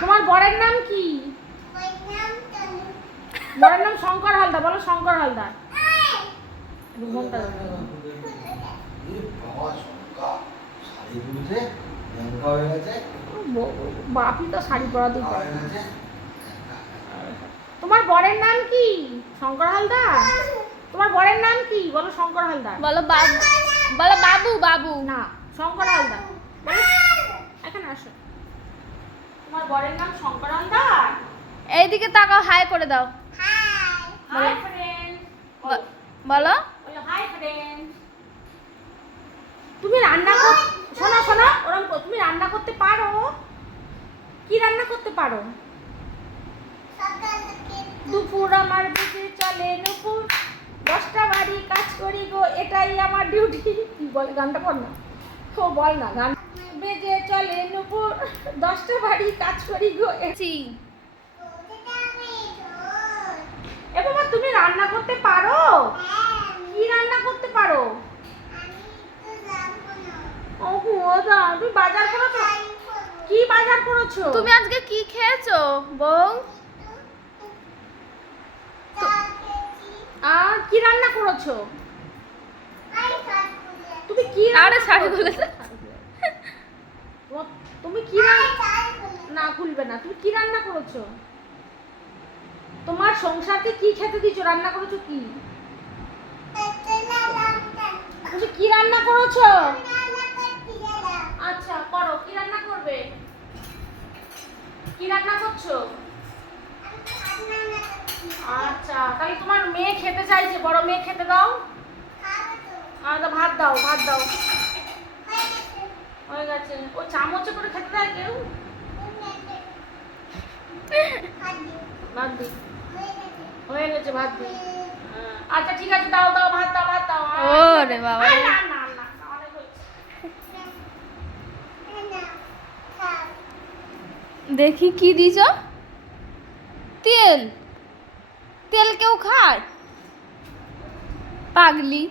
তোমার বরের নাম কি? বরের নাম শঙ্কর হালদার বলো শঙ্কর হালদার। বাপি তো শাড়ি পরাতেই পারে তোমার বরের নাম কি? শঙ্কর হালদার? তোমার বরের নাম কি? বলো শঙ্কর হালদার। বলো বাবু বলো বাবু বাবু। না শঙ্কর হালদার। এখানে আসো। তোমার বরের নাম শঙ্কর হালদার এইদিকে তাকাও হাই করে দাও। হাই ফ্রেন্ড বলো। হাই ফ্রেন্ড তুমি রান্না কর শোনো শোনো ওরকম কর- তুমি রান্না করতে পারো। কি রান্না করতে পারো? দুপুর আমার বেঁচে চলে নুপুর। দশটা বাড়ি কাজ করি গো এটাই আমার ডিউটি কি বলে গানটা পড় না। ও বল না গান বেজে চলে। নুপুর দশটা বাড়ি কাজ করি গো। এ- চি বাবা তুমি রান্না করতে পারো? কি রান্না করতে পারো? তুমি বাজার করেছ? কি বাজার করেছ? তুমি আজকে কি খেয়েছো বউ? আর কি রান্না করেছ? তুমি কি আরে শাড়ি করেছ? তুমি কি রান্না না খুলবে না। তুমি কি রান্না করেছ? তোমার সংসারকে কি খেতে দিছো রান্না করেছ কি? তুমি কি রান্না করেছ? আচ্ছা করো। কি রান্না করবে? কি রান্না করছ? আচ্ছা তাহলে তোমার মেয়ে খেতে চাইছে। বড় মেয়ে খেতে দাও। আচ্ছা ভাত দাও ভাত দাও। হয়ে গেছে। ও চামচে করে খেতে দেয় কেউ? ভাত দি। হয়ে গেছে ভাত দি। হ্যাঁ। আচ্ছা ঠিক আছে দাও দাও ভাত দাও ভাত দাও। ওরে বাবা। না না না। দেখি কি দিছ তেল। তেল কেউ খায়? পাগলি।